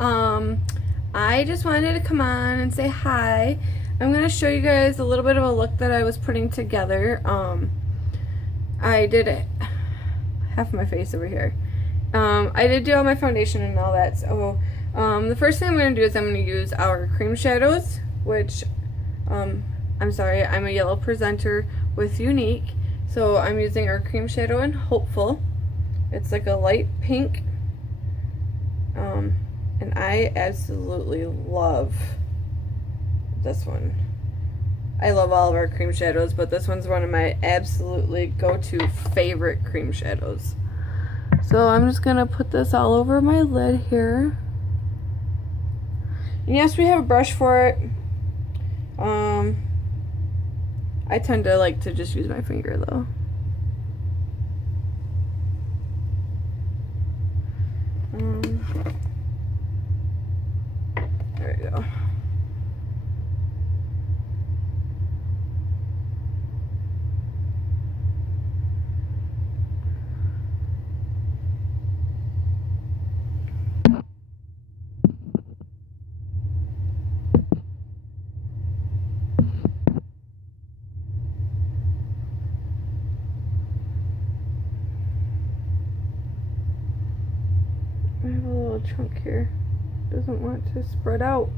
I just wanted to come on and say hi. I'm going to show you guys a little bit of a look that I was putting together. I did it. Half of my face over here. I did do all my foundation and all that. So, the first thing I'm going to do is I'm going to use our cream shadows, which, I'm sorry, I'm a yellow presenter with Younique. So I'm using our cream shadow in Hopeful. It's like a light pink. And I absolutely love this one. I love all of our cream shadows, but this one's one of my absolutely go-to favorite cream shadows. So I'm just gonna put this all over my lid here. And yes, we have a brush for it. I tend to like to just use my finger though. There we go. I have a little chunk here. Doesn't want to spread out.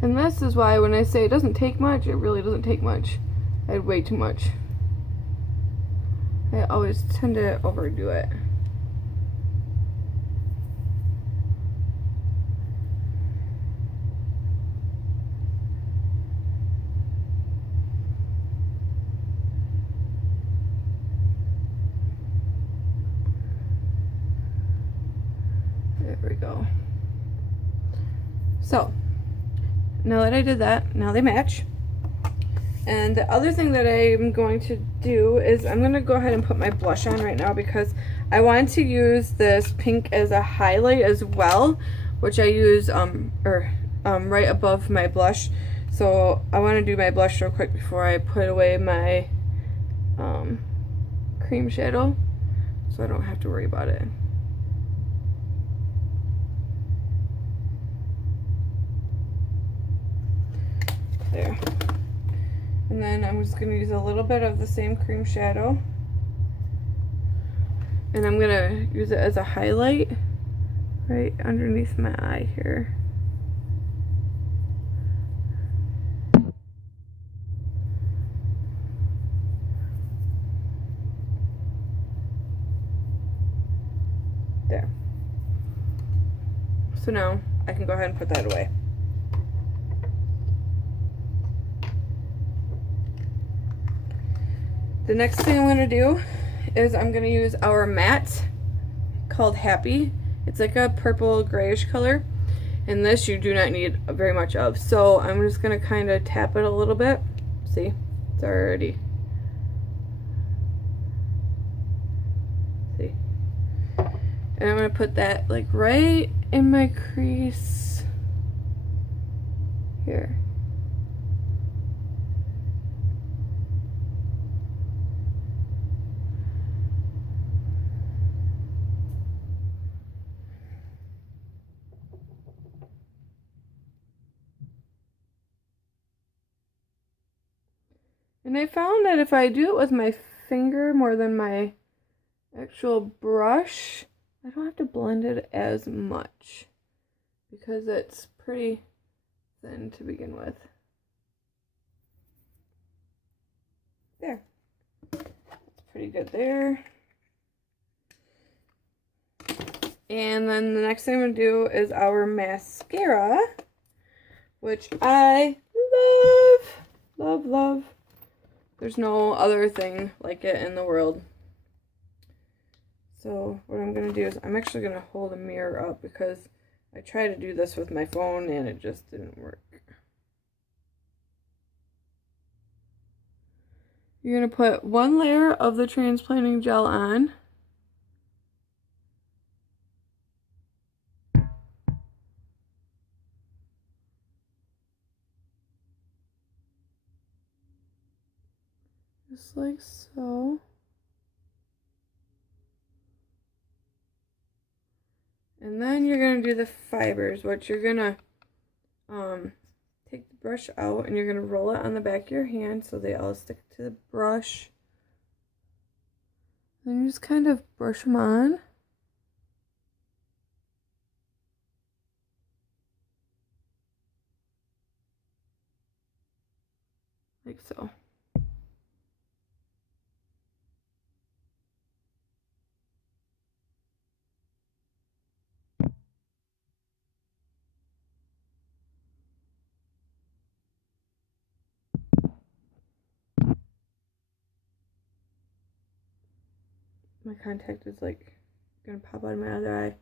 And this is why when I say it doesn't take much, it really doesn't take much. I had way too much. I always tend to overdo it. There we go. So, now that I did that, now they match. And the other thing that I'm going to do is I'm going to go ahead and put my blush on right now because I want to use this pink as a highlight as well, which I use right above my blush. So I want to do my blush real quick before I put away my cream shadow so I don't have to worry about it. There. And then I'm just going to use a little bit of the same cream shadow. And I'm going to use it as a highlight right underneath my eye here. There. So now I can go ahead and put that away. The next thing I'm going to do is I'm going to use our matte called Happy. It's like a purple grayish color. And this you do not need very much of. So I'm just going to kind of tap it a little bit. See? It's already... See? And I'm going to put that like right in my crease here. And I found that if I do it with my finger more than my actual brush, I don't have to blend it as much because it's pretty thin to begin with. There. That's pretty good there. And then the next thing I'm going to do is our mascara, which I love, love. There's no other thing like it in the world. So what I'm going to do is I'm actually going to hold a mirror up because I tried to do this with my phone and it just didn't work. You're going to put one layer of the transplanting gel on. just like so. And then you're going to do the fibers, which you're going to take the brush out and you're going to roll it on the back of your hand so they all stick to the brush. Then you just kind of brush them on. Like so. My contact is like gonna pop out of my other eye.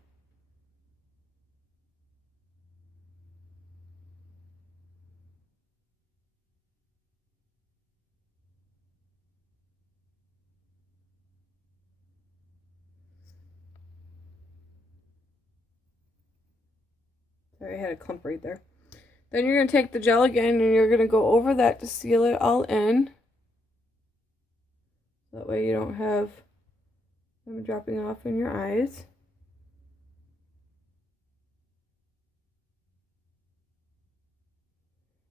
Sorry, I had a clump right there. Then you're going to take the gel again and you're going to go over that to seal it all in. That way you don't have them dropping off in your eyes.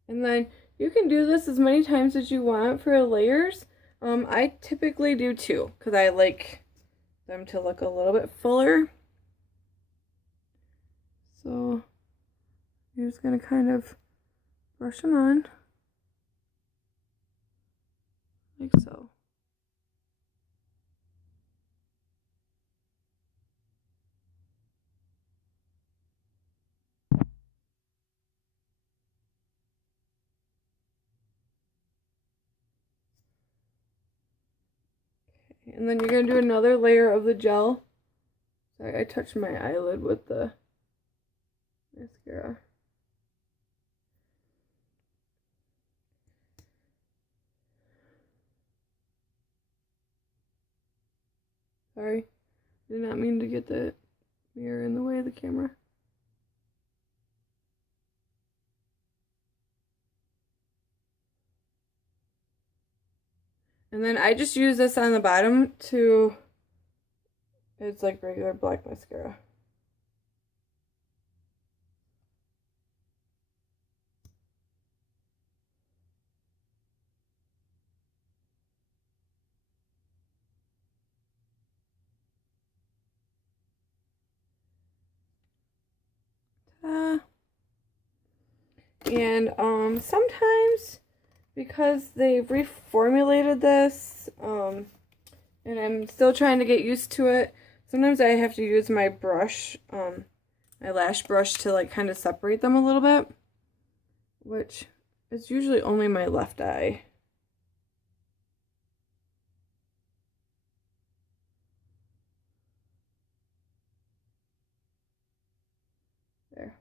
And then you can do this as many times as you want for layers. I typically do 2 because I like them to look a little bit fuller. So you're just going to kind of brush them on like so. Okay, and then you're going to do another layer of the gel. Sorry, I touched my eyelid with the mascara. Sorry, I did not mean to get the mirror in the way of the camera. And then I just use this on the bottom to, it's like regular black mascara. And sometimes because they've reformulated this and I'm still trying to get used to it, sometimes I have to use my brush, my lash brush, to like kind of separate them a little bit, which is usually only my left eye. There.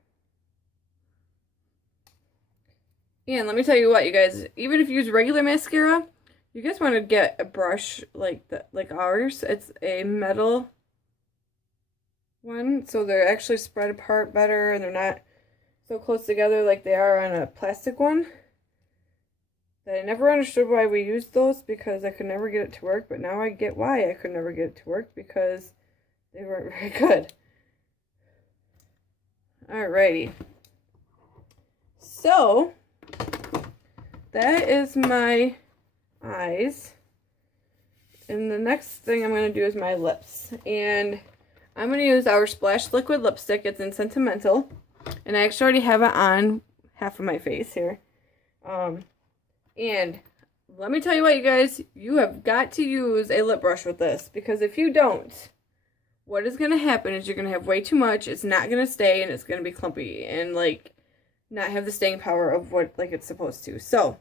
And let me tell you what, you guys, even if you use regular mascara, you guys want to get a brush like ours. It's a metal one, so they're actually spread apart better and they're not so close together like they are on a plastic one. That I never understood why we used those, because I could never get it to work, but now I get why I could never get it to work, because they weren't very good. Alrighty. So that is my eyes. And the next thing I'm going to do is my lips. And I'm going to use our Splash Liquid Lipstick. It's in Sentimental. And I actually already have it on half of my face here. And let me tell you what, you guys, you have got to use a lip brush with this. Because if you don't, what is going to happen is you're going to have way too much. It's not going to stay and it's going to be clumpy. And like, not have the staying power of what like it's supposed to. So,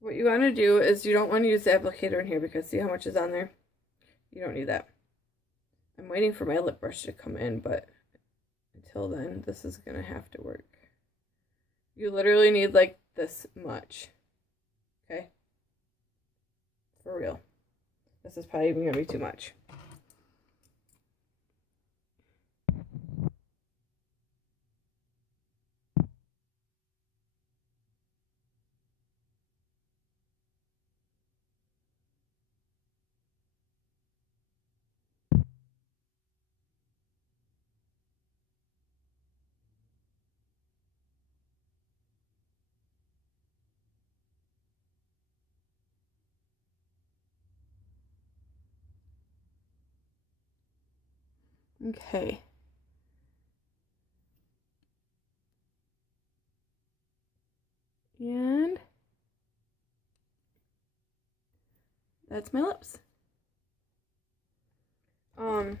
what you want to do is you don't want to use the applicator in here, because see how much is on there? You don't need that. I'm waiting for my lip brush to come in, but until then, this is going to have to work. You literally need like this much. Okay? For real. This is probably even going to be too much. Okay. And that's my lips. If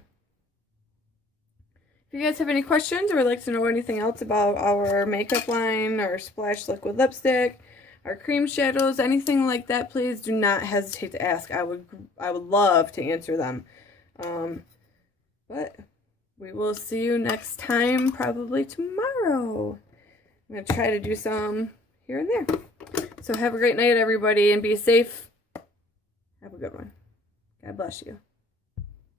you guys have any questions or would like to know anything else about our makeup line, our Splash liquid lipstick, our cream shadows, anything like that, please do not hesitate to ask. I would love to answer them. But we will see you next time, probably tomorrow. I'm going to try to do some here and there. So have a great night, everybody, and be safe. Have a good one. God bless you.